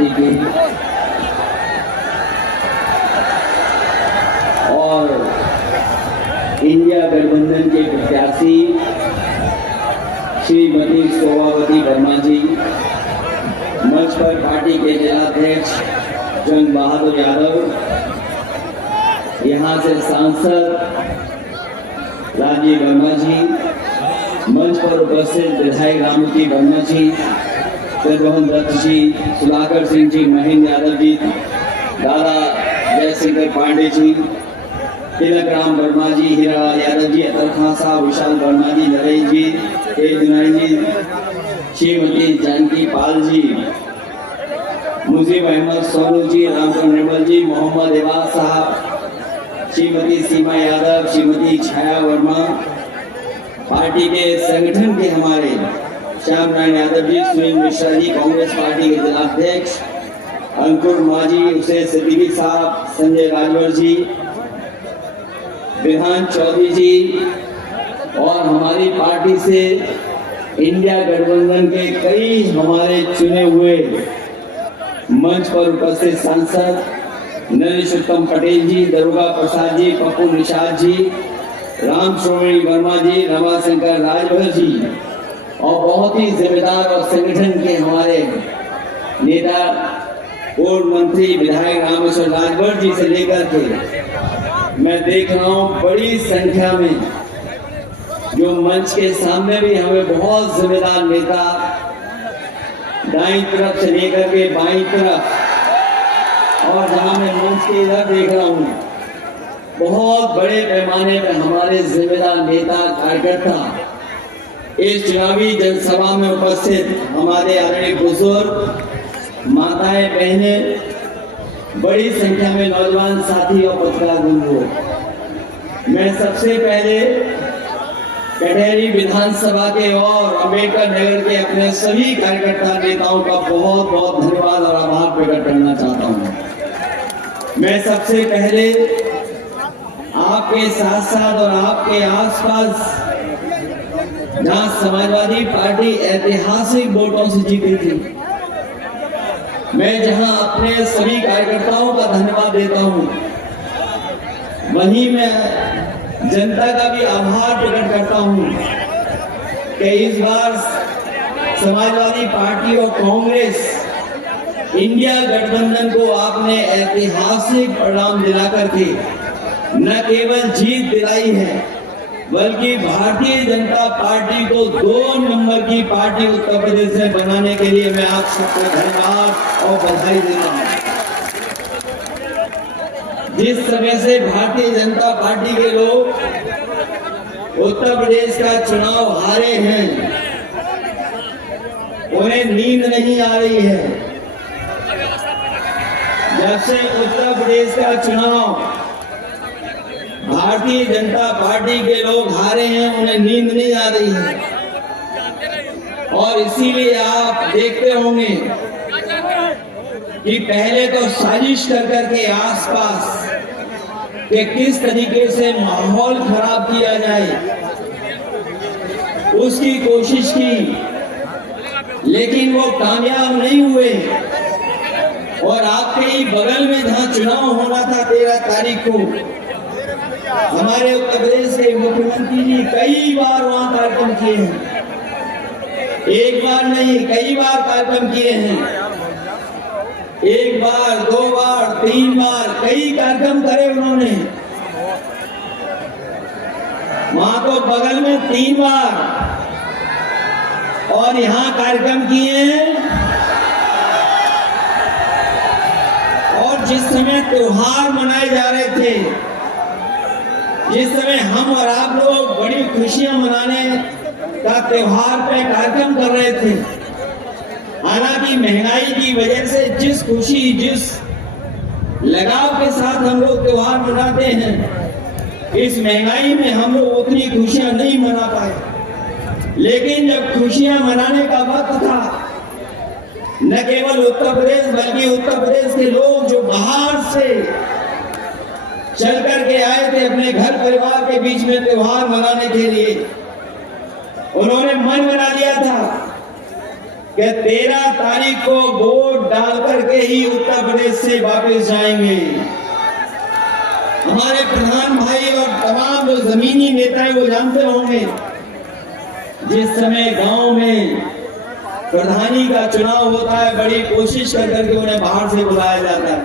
Party के और India गठबंधन के प्रत्याशी श्रीमती शोभावती वर्मा जी, मंच पर पार्टी के जिलाध्यक्ष जंग बहादुर यादव, यहाँ से सांसद राजीव वर्मा जी, मंच पर उपस्थित विधायक रामूति वर्मा जी, त्रिभुवन दत्त जी, सुधाकर सिंह जी, महेंद्र यादव जी, दादा जयशंकर पांडे जी, तिलक राम वर्मा जी, हीरालाल यादव जी, अतर खान साहब, विशाल वर्मा जी, नरेश जी, तेज नारायण जी, श्रीमती जानकी पाल जी, मुजीब अहमद सोनू जी, रामचंद्र निर्मल जी, मोहम्मद इबाद साहब, श्रीमती सीमा यादव, श्रीमती छाया वर्मा, पार्टी के संगठन के हमारे श्याम नारायण यादव जी, सुनील मिश्रा जी, कांग्रेस पार्टी के जिलाध्यक्ष अंकुर माजी, उसे सिद्दीकी साहब, संजय राजवर जी, बिहान चौधरी जी और हमारी पार्टी से इंडिया गठबंधन के कई हमारे चुने हुए मंच पर उपस्थित सांसद नरेश उत्तम पटेल जी, दरोगा प्रसाद जी, पप्पू निषाद जी, राम श्रोमणी वर्मा जी, रमाशंकर राजभर जी और बहुत ही जिम्मेदार और संगठन के हमारे नेता पूर्व मंत्री विधायक रामेश्वर राजभर जी से लेकर के मैं देख रहा हूँ बड़ी संख्या में जो मंच के सामने भी हमें बहुत जिम्मेदार नेता दाईं तरफ से लेकर के बाईं तरफ और जहां मैं मंच के इधर देख रहा हूँ बहुत बड़े पैमाने पर हमारे जिम्मेदार नेता कार्यकर्ता इस चुनावी जनसभा में उपस्थित हमारे आदरणीय बुजुर्ग, माताएं, बहनें, बड़ी संख्या में नौजवान साथी और पत्रकार बंधु, मैं सबसे पहले कटहरी विधानसभा के और अम्बेडकर नगर के अपने सभी कार्यकर्ता नेताओं का बहुत बहुत धन्यवाद और आभार प्रकट करना चाहता हूं। मैं सबसे पहले आपके साथ साथ और आपके आसपास जहां समाजवादी पार्टी ऐतिहासिक वोटों से जीती थी, मैं जहां अपने सभी कार्यकर्ताओं का धन्यवाद देता हूं, वहीं मैं जनता का भी आभार प्रकट करता हूं कि इस बार समाजवादी पार्टी और कांग्रेस इंडिया गठबंधन को आपने ऐतिहासिक परिणाम दिलाकर के न केवल जीत दिलाई है बल्कि भारतीय जनता पार्टी को 2 नंबर की पार्टी उत्तर प्रदेश में बनाने के लिए मैं आप सबको धन्यवाद और बधाई देता हूं। जिस समय से भारतीय जनता पार्टी के लोग उत्तर प्रदेश का चुनाव हारे हैं, उन्हें नींद नहीं आ रही है। जब से उत्तर प्रदेश का चुनाव भारतीय जनता पार्टी के लोग हारे हैं, उन्हें नींद नहीं आ रही है। और इसीलिए आप देखते होंगे कि पहले तो साजिश कर करके आसपास कि किस तरीके से माहौल खराब किया जाए उसकी कोशिश की, लेकिन वो कामयाब नहीं हुए। और आपके ही बगल में जहां चुनाव होना था 13 तारीख को, हमारे उत्तर प्रदेश के मुख्यमंत्री जी कई बार वहां कार्यक्रम किए हैं। एक बार नहीं, कई बार कार्यक्रम किए हैं। 1 बार, 2 बार, 3 बार कई कार्यक्रम करे उन्होंने। वहां तो बगल में 3 बार और यहाँ कार्यक्रम किए हैं। और जिस समय त्योहार मनाए जा रहे थे, जिस समय हम और आप लोग बड़ी खुशियां मनाने का त्योहार पे कार्यक्रम कर रहे थे, हालांकि महंगाई की वजह से जिस खुशी, जिस लगाव के साथ हम लोग त्योहार मनाते हैं, इस महंगाई में हम लोग उतनी खुशियां नहीं मना पाए। लेकिन जब खुशियां मनाने का वक्त था, न केवल उत्तर प्रदेश बल्कि उत्तर प्रदेश के लोग जो बाहर से चल करके आए थे अपने घर परिवार के बीच में त्योहार मनाने के लिए, उन्होंने मन बना लिया था कि 13 तारीख को वोट डाल करके ही उत्तर प्रदेश से वापस जाएंगे। हमारे प्रधान भाई और तमाम जो जमीनी नेता हैं वो जानते होंगे, जिस समय गांव में प्रधानी का चुनाव होता है, बड़ी कोशिश कर करके उन्हें बाहर से बुलाया जाता है,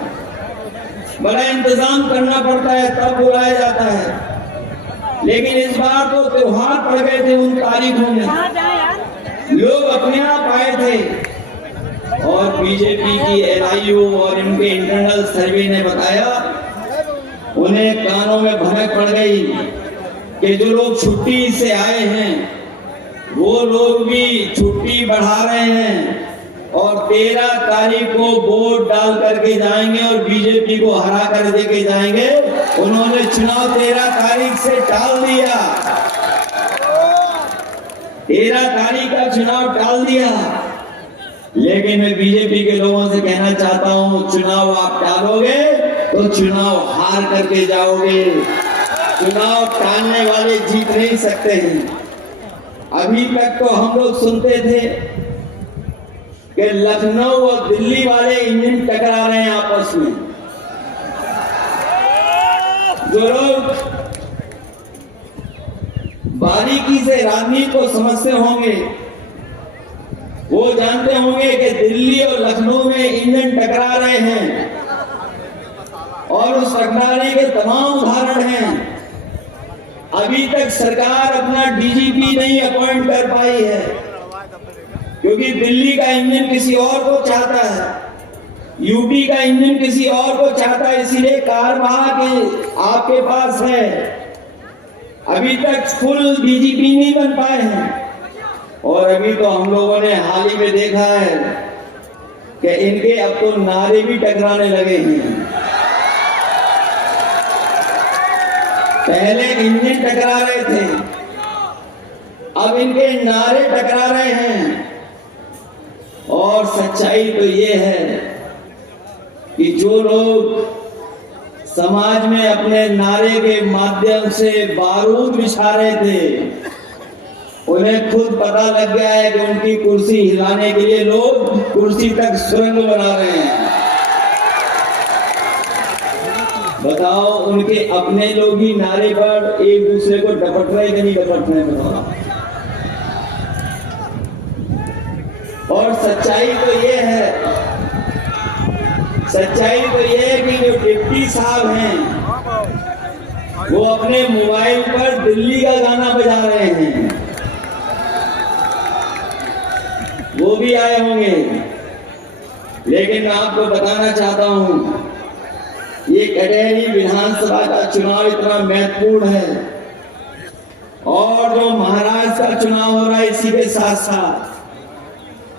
बड़ा इंतजाम करना पड़ता है, तब बुलाया जाता है। लेकिन इस बार तो त्योहार पड़ गए थे उन तारीखों में, लोग अपने आप आए थे। और बीजेपी की एलआईयू और इनके इंटरनल सर्वे ने बताया, उन्हें कानों में भनक पड़ गई कि जो लोग छुट्टी से आए हैं वो लोग भी छुट्टी बढ़ा रहे हैं और 13 तारीख को वोट डाल करके जाएंगे और बीजेपी को हरा कर देके जाएंगे। उन्होंने चुनाव 13 तारीख से टाल दिया, 13 तारीख का चुनाव टाल दिया। लेकिन मैं बीजेपी के लोगों से कहना चाहता हूं, चुनाव आप टालोगे तो चुनाव हार करके जाओगे। चुनाव टालने वाले जीत नहीं सकते हैं। अभी तक तो हम लोग सुनते थे कि लखनऊ और दिल्ली वाले इंजन टकरा रहे हैं आपस में। जो लोग बारीकी से राजनीति को समझते होंगे वो जानते होंगे कि दिल्ली और लखनऊ में इंजन टकरा रहे हैं और उस टकराने के तमाम उदाहरण हैं। अभी तक सरकार अपना डीजीपी नहीं अपॉइंट कर पाई है, क्योंकि दिल्ली का इंजन किसी और को चाहता है, यूपी का इंजन किसी और को चाहता है, इसीलिए कार्यवाहक आपके पास है। अभी तक फुल डीजीपी नहीं बन पाए हैं। और अभी तो हम लोगों ने हाल ही में देखा है कि इनके अब तो नारे भी टकराने लगे हैं। पहले इंजन टकरा रहे थे, अब इनके नारे टकरा रहे हैं। और सच्चाई तो ये है कि जो लोग समाज में अपने नारे के माध्यम से बारूद बिछा रहे थे, उन्हें खुद पता लग गया है कि उनकी कुर्सी हिलाने के लिए लोग कुर्सी तक सुरंग बना रहे हैं। बताओ, उनके अपने लोग ही नारे पर एक दूसरे को डपट रहे कि नहीं डपट रहे? बताओ। और सच्चाई तो ये है, सच्चाई तो ये है कि जो डिप्टी साहब हैं वो अपने मोबाइल पर दिल्ली का गाना बजा रहे हैं। वो भी आए होंगे। लेकिन मैं आपको बताना चाहता हूं, ये कटहरी विधानसभा का चुनाव इतना महत्वपूर्ण है और जो महाराष्ट्र का चुनाव हो रहा है इसी के साथ साथ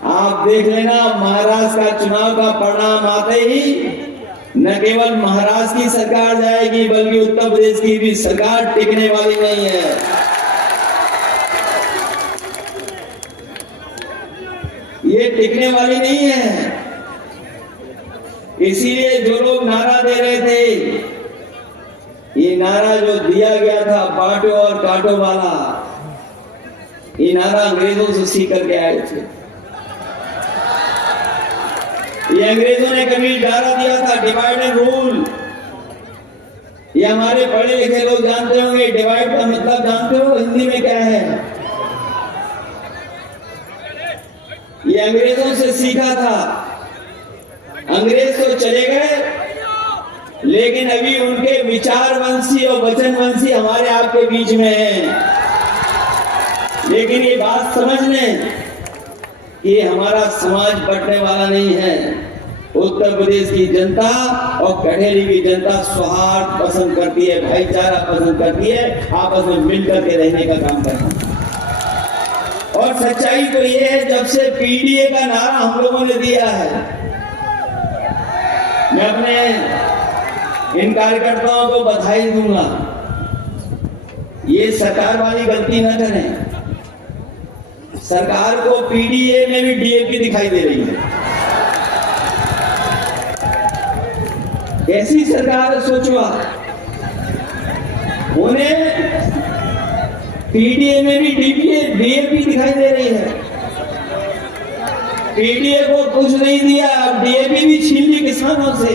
आप देख लेना, महाराष्ट्र का चुनाव का परिणाम आते ही न केवल महाराष्ट्र की सरकार जाएगी बल्कि उत्तर प्रदेश की भी सरकार टिकने वाली नहीं है। ये टिकने वाली नहीं है। इसीलिए जो लोग नारा दे रहे थे, ये नारा जो दिया गया था बांटो और काटो वाला, ये नारा अंग्रेजों से सीख करके आए थे। ये अंग्रेजों ने कभी नारा दिया था डिवाइड एंड रूल। ये हमारे पढ़े लिखे लोग जानते होंगे, डिवाइड का मतलब जानते हो हिंदी में क्या है? ये अंग्रेजों से सीखा था। अंग्रेज तो चले गए, लेकिन अभी उनके विचारवंशी और वचनवंशी हमारे आपके बीच में हैं। लेकिन ये बात समझ लें कि हमारा समाज बंटने वाला नहीं है। उत्तर प्रदेश की जनता और कटहरी की जनता सौहार्द पसंद करती है, भाईचारा पसंद करती है, आपस में मिलकर के रहने का काम करना। और सच्चाई तो ये है, जब से पीडीए का नारा हम लोगों ने दिया है, मैं अपने इन कार्यकर्ताओं को बधाई दूंगा। ये सरकार वाली गलती न करें। सरकार को पीडीए में भी डीएपी दिखाई दे रही है। कैसी सरकार है सोचो आप। उन्हें पीडीए में भी डीएपी दिखाई दे रही है। पीडीए को कुछ नहीं दिया, अब डीएपी भी छीन ली किसानों से।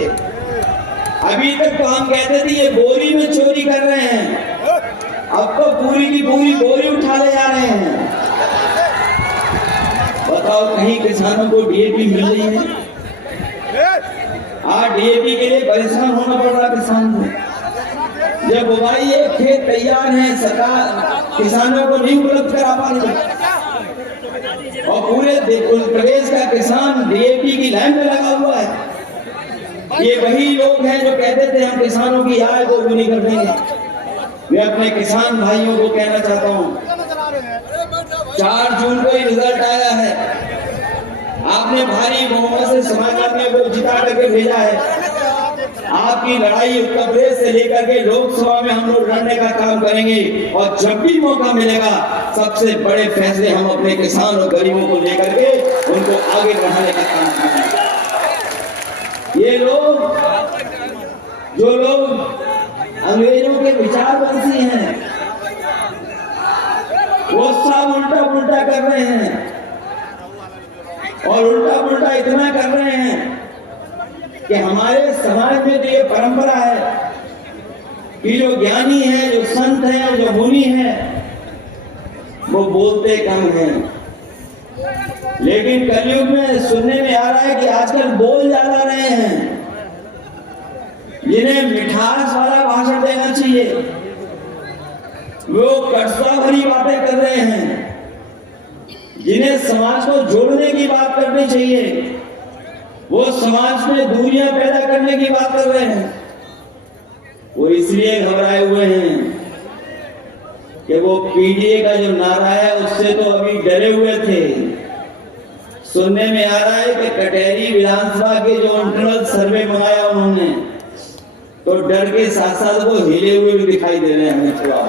अभी तक तो हम कहते थे ये बोरी में चोरी कर रहे हैं, अब तो पूरी की पूरी बोरी उठा ले जा रहे हैं। बताओ कहीं किसानों को डीएपी मिल रही है? आज डीएपी के लिए परेशान होना पड़ रहा किसान को। जब बुवाई ये खेत तैयार है, सरकार किसानों को नहीं उपलब्ध करा पा रही, और पूरे प्रदेश का किसान डीएपी की लाइन में लगा हुआ है। ये वही लोग हैं जो कहते थे हम किसानों की आय को पूरी कर देंगे। मैं अपने किसान भाइयों को कहना चाहता हूँ, 4 जून को ही रिजल्ट आया है, आपने भारी बहुमत से समाजवादी को जिता करके भेजा है। आपकी लड़ाई उत्तर प्रदेश से लेकर के लोकसभा में हम लोग लड़ने का काम करेंगे, और जब भी मौका मिलेगा सबसे बड़े फैसले हम अपने किसान और गरीबों को लेकर के उनको आगे बढ़ाने का काम करेंगे। ये लोग जो लोग अंग्रेजों के विचारवंशी हैं, वो सब उल्टा पुल्टा कर रहे हैं, और उल्टा पुल्टा इतना कर रहे हैं कि हमारे समाज में तो ये परंपरा है कि जो ज्ञानी है, जो संत है, जो मुनि है, वो बोलते कम हैं। लेकिन कलयुग में सुनने में आ रहा है कि आजकल बोल ज्यादा रहे हैं। जिन्हें मिठास वाला भाषण देना चाहिए वो कटुता भरी बातें कर रहे हैं। जिन्हें समाज को जोड़ने की बात करनी चाहिए वो समाज में दूरियां पैदा करने की बात कर रहे हैं। वो इसलिए घबराए हुए हैं कि वो पीडीए का जो नारा है उससे तो अभी डरे हुए थे। सुनने में आ रहा है कि कटेरी विधानसभा के जो इंटरनल सर्वे मंगाया उन्होंने, तो डर के साथ साथ वो हिले हुए भी दिखाई दे रहे हैं हमें थोड़ा।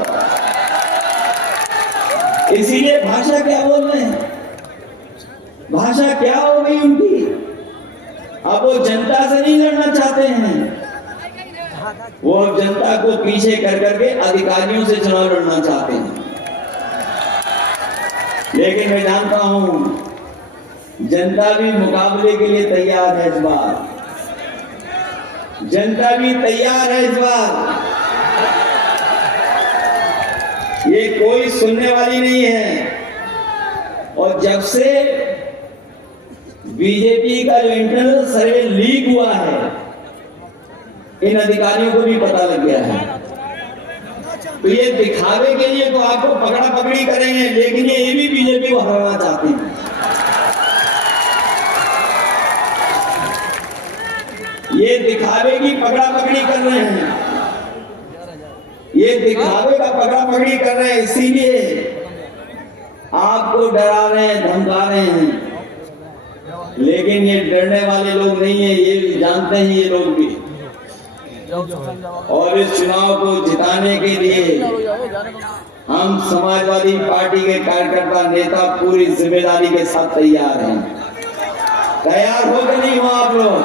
इसीलिए भाषा क्या बोल रहे हैं, भाषा क्या हो गई उनकी। अब वो जनता से नहीं लड़ना चाहते हैं, वो अब जनता को पीछे कर करके अधिकारियों से चुनाव लड़ना चाहते हैं। लेकिन मैं जानता हूं जनता भी मुकाबले के लिए तैयार है। इस बार जनता भी तैयार है। इस बार ये कोई सुनने वाली नहीं है। और जब से बीजेपी का जो इंटरनल सर्वे लीक हुआ है, इन अधिकारियों को भी पता लग गया है। तो ये दिखावे के लिए तो आपको पकड़ा पकड़ी करेंगे, लेकिन ये भी बीजेपी को हराना चाहते हैं। ये दिखावे की पकड़ा पकड़ी कर रहे हैं, ये दिखावे का पकड़ा पकड़ी कर रहे हैं, इसीलिए आपको डरा रहे हैं, धमका रहे हैं। लेकिन ये डरने वाले लोग नहीं है, ये जानते हैं ये लोग भी। और इस चुनाव को जिताने के लिए हम समाजवादी पार्टी के कार्यकर्ता नेता पूरी जिम्मेदारी के साथ तैयार हैं। तैयार हो कि नहीं हो आप लोग?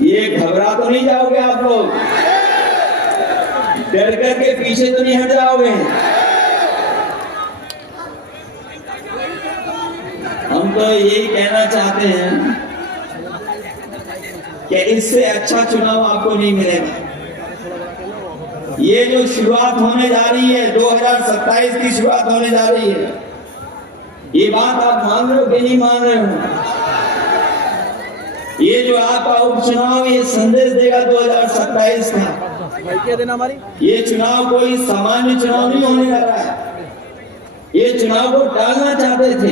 ये घबरा तो नहीं जाओगे आप लोग? डर करके पीछे तो नहीं हट जाओगे? हम तो यही कहना चाहते हैं कि इससे अच्छा चुनाव आपको नहीं मिलेगा। ये जो शुरुआत होने जा रही है, 2027 की शुरुआत होने जा रही है, ये बात आप मान रहे हो कि नहीं मान रहे हो? ये जो आपका उपचुनाव ये संदेश देगा 2027 का। ये चुनाव कोई सामान्य चुनाव नहीं होने जा रहा है। ये चुनाव को टालना चाहते थे,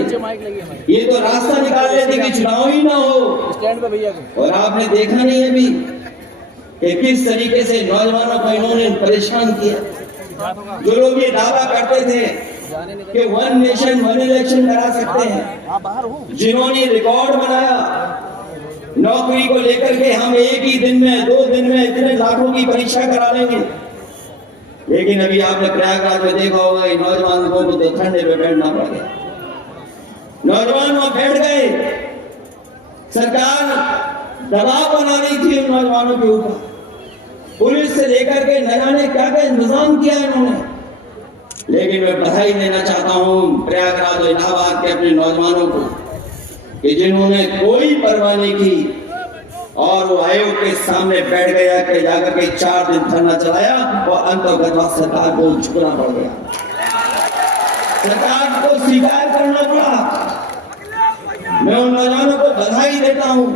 ये तो रास्ता निकाल रहे थे कि चुनाव ही ना हो। स्टैंड पे भैया। और आपने देखा नहीं अभी कि किस तरीके से नौजवानों को इन्होंने परेशान किया। जो लोग ये दावा करते थे कि 1 नेशन 1 इलेक्शन करा सकते हैं, जिन्होंने रिकॉर्ड बनाया नौकरी को लेकर के, हम एक ही दिन में 2 दिन में इतने लाखों की परीक्षा करा लेंगे। लेकिन अभी आपने प्रयागराज में देखा होगा कि नौजवान को तो ठंडे में बैठना पड़ गया। नौजवान वहां बैठ गए, सरकार दबाव बना रही थी उन नौजवानों के ऊपर। पुलिस से लेकर के न जाने क्या क्या इंतजाम किया इन्होंने। लेकिन मैं बधाई देना चाहता हूं प्रयागराज और इलाहाबाद के अपने नौजवानों को कि जिन्होंने कोई परवाह नहीं की और वो आयोग के सामने बैठ गया कि जाकर के 4 दिन धरना चलाया और अंतर्गत सरकार को झुकना पड़ गया, सरकार को स्वीकार करना पड़ा। मैं उन नौजवानों को बधाई देता हूं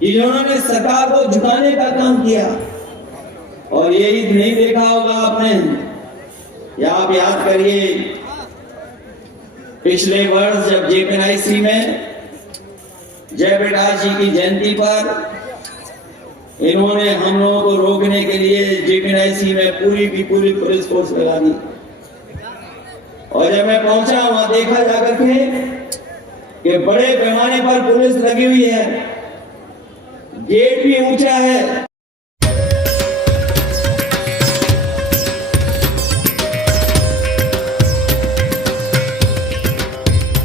कि जिन्होंने सरकार को झुकाने का काम किया। और यही नहीं देखा होगा आपने, या आप याद करिए पिछले वर्ष जब JPNIC में जयप्रकाश जी की जयंती पर इन्होंने हम लोगों को रोकने के लिए JPNIC में पूरी की पूरी पुलिस फोर्स लगा दी। और जब मैं पहुंचा वहां देखा जाकर के कि बड़े पैमाने पर पुलिस लगी हुई है, गेट भी ऊंचा है,